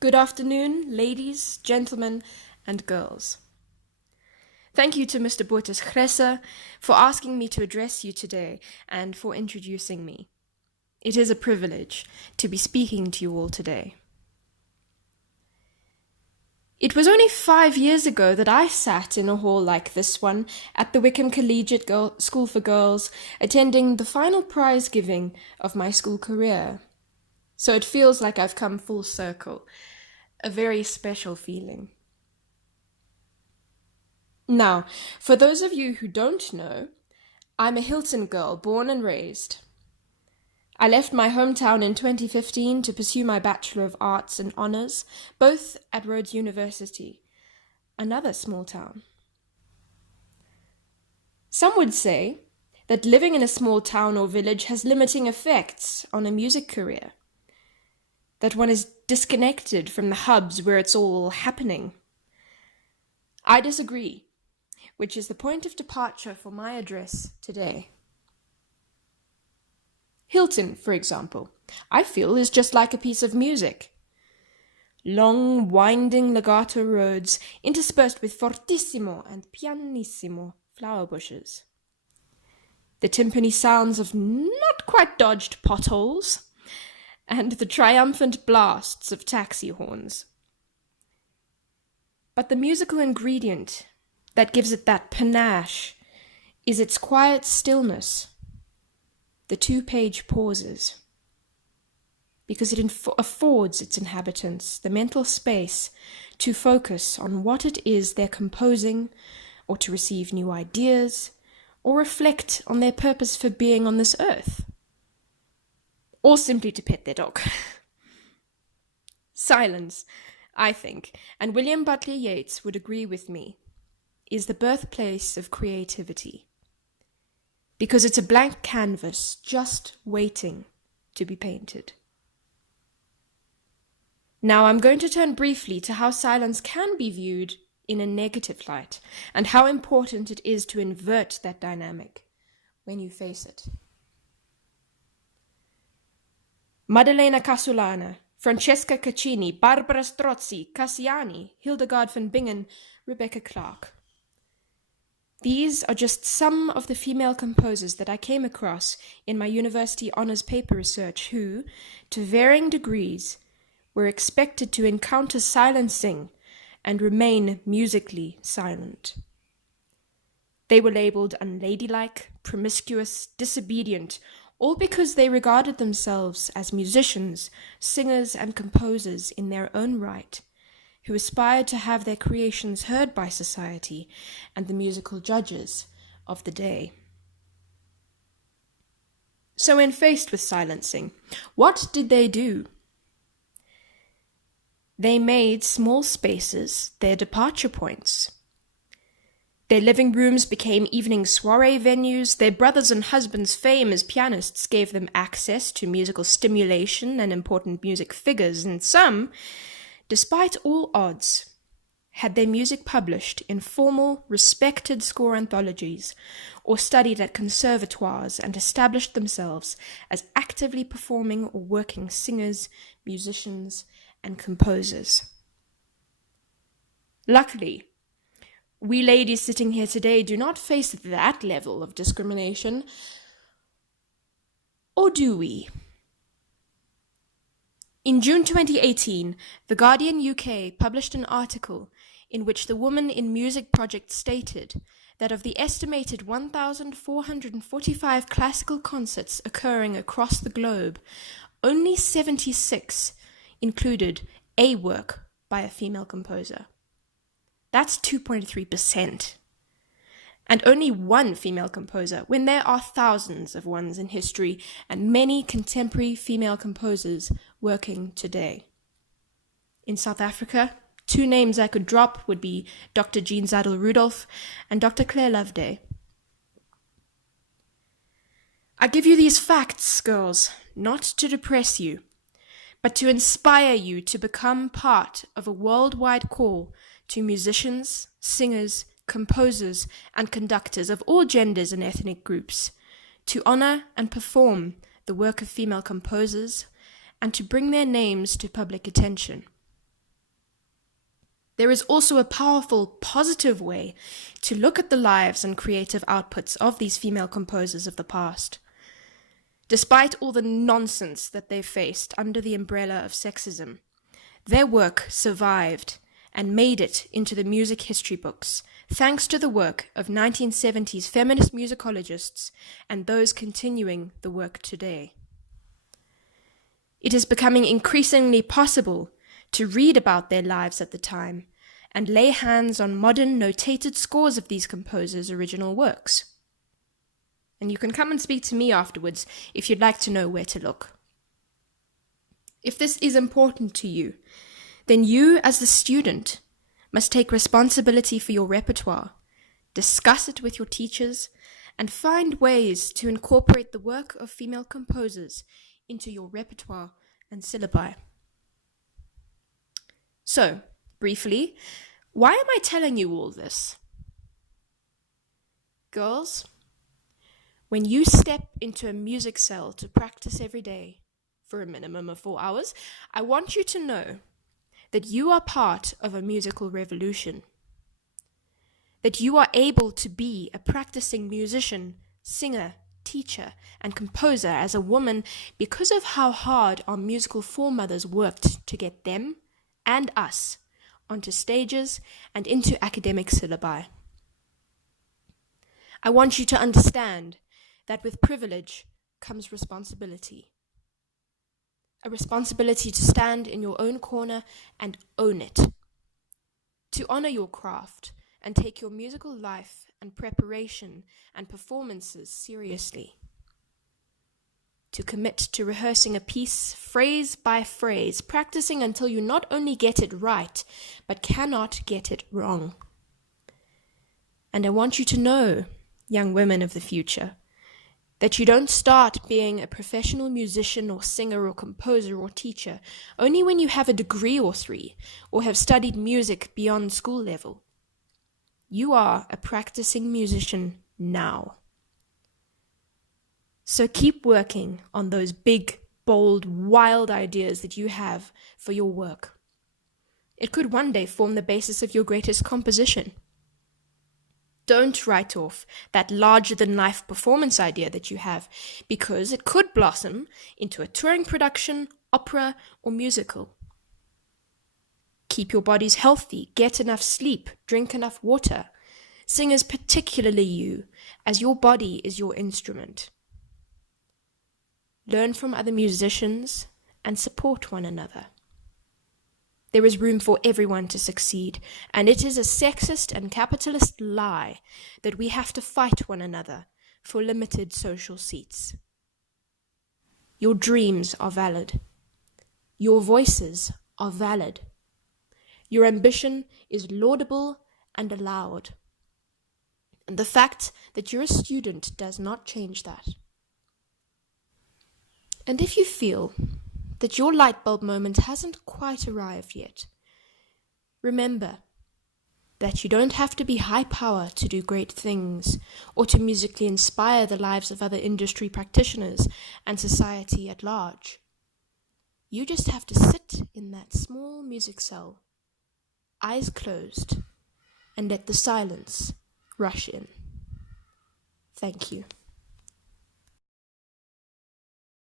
Good afternoon, ladies, gentlemen, and girls. Thank you to Mr. Boetes Gresse for asking me to address you today and for introducing me. It is a privilege to be speaking to you all today. It was only 5 years ago that I sat in a hall like this one at the Wickham Collegiate School for Girls, attending the final prize giving of my school career. So it feels like I've come full circle, a very special feeling. Now, for those of you who don't know, I'm a Hilton girl, born and raised. I left my hometown in 2015 to pursue my Bachelor of Arts and Honours, both at Rhodes University, another small town. Some would say that living in a small town or village has limiting effects on a music career, that one is disconnected from the hubs where it's all happening. I disagree, which is the point of departure for my address today. Hilton, for example, I feel is just like a piece of music. Long, winding legato roads interspersed with fortissimo and pianissimo flower bushes. The timpani sounds of not quite dodged potholes, and the triumphant blasts of taxi horns. But the musical ingredient that gives it that panache is its quiet stillness, the 2-page pauses, because it affords its inhabitants the mental space to focus on what it is they're composing, or to receive new ideas, or reflect on their purpose for being on this earth, or simply to pet their dog. Silence, I think, and William Butler Yeats would agree with me, is the birthplace of creativity, because it's a blank canvas just waiting to be painted. Now I'm going to turn briefly to how silence can be viewed in a negative light, and how important it is to invert that dynamic when you face it. Maddalena Casulana, Francesca Caccini, Barbara Strozzi, Cassiani, Hildegard von Bingen, Rebecca Clark. These are just some of the female composers that I came across in my university honours paper research who, to varying degrees, were expected to encounter silencing and remain musically silent. They were labelled unladylike, promiscuous, disobedient, all because they regarded themselves as musicians, singers, and composers in their own right, who aspired to have their creations heard by society and the musical judges of the day. So when faced with silencing, what did they do? They made small spaces their departure points. Their living rooms became evening soiree venues. Their brothers' and husbands' fame as pianists gave them access to musical stimulation and important music figures, and some, despite all odds, had their music published in formal, respected score anthologies, or studied at conservatoires and established themselves as actively performing or working singers, musicians, and composers. Luckily, we ladies sitting here today do not face that level of discrimination. Or do we? In June 2018, The Guardian UK published an article in which the Woman in Music project stated that of the estimated 1,445 classical concerts occurring across the globe, only 76 included a work by a female composer. That's 2.3%. And only one female composer, when there are thousands of ones in history and many contemporary female composers working today. In South Africa, 2 names I could drop would be Dr. Jean Zadel-Rudolph and Dr. Claire Loveday. I give you these facts, girls, not to depress you, but to inspire you to become part of a worldwide call to musicians, singers, composers, and conductors of all genders and ethnic groups, to honor and perform the work of female composers, and to bring their names to public attention. There is also a powerful, positive way to look at the lives and creative outputs of these female composers of the past. Despite all the nonsense that they faced under the umbrella of sexism, their work survived and made it into the music history books, thanks to the work of 1970s feminist musicologists and those continuing the work today. It is becoming increasingly possible to read about their lives at the time and lay hands on modern notated scores of these composers' original works. And you can come and speak to me afterwards if you'd like to know where to look. If this is important to you, then you as the student must take responsibility for your repertoire, discuss it with your teachers, and find ways to incorporate the work of female composers into your repertoire and syllabi. So, briefly, why am I telling you all this? Girls, when you step into a music cell to practice every day for a minimum of 4 hours, I want you to know that you are part of a musical revolution. That you are able to be a practicing musician, singer, teacher, and composer as a woman because of how hard our musical foremothers worked to get them and us onto stages and into academic syllabi. I want you to understand that with privilege comes responsibility. A responsibility to stand in your own corner and own it. To honor your craft and take your musical life and preparation and performances seriously. To commit to rehearsing a piece phrase by phrase, practicing until you not only get it right, but cannot get it wrong. And I want you to know, young women of the future, that you don't start being a professional musician or singer or composer or teacher only when you have a degree or 3 or have studied music beyond school level. You are a practicing musician now. So keep working on those big, bold, wild ideas that you have for your work. It could one day form the basis of your greatest composition. Don't write off that larger-than-life performance idea that you have, because it could blossom into a touring production, opera, or musical. Keep your bodies healthy, get enough sleep, drink enough water. Singers, particularly you, as your body is your instrument. Learn from other musicians and support one another. There is room for everyone to succeed, and it is a sexist and capitalist lie that we have to fight one another for limited social seats. Your dreams are valid. Your voices are valid. Your ambition is laudable and allowed. And the fact that you're a student does not change that. And if you feel that your light bulb moment hasn't quite arrived yet, remember that you don't have to be high power to do great things or to musically inspire the lives of other industry practitioners and society at large. You just have to sit in that small music cell, eyes closed, and let the silence rush in. Thank you.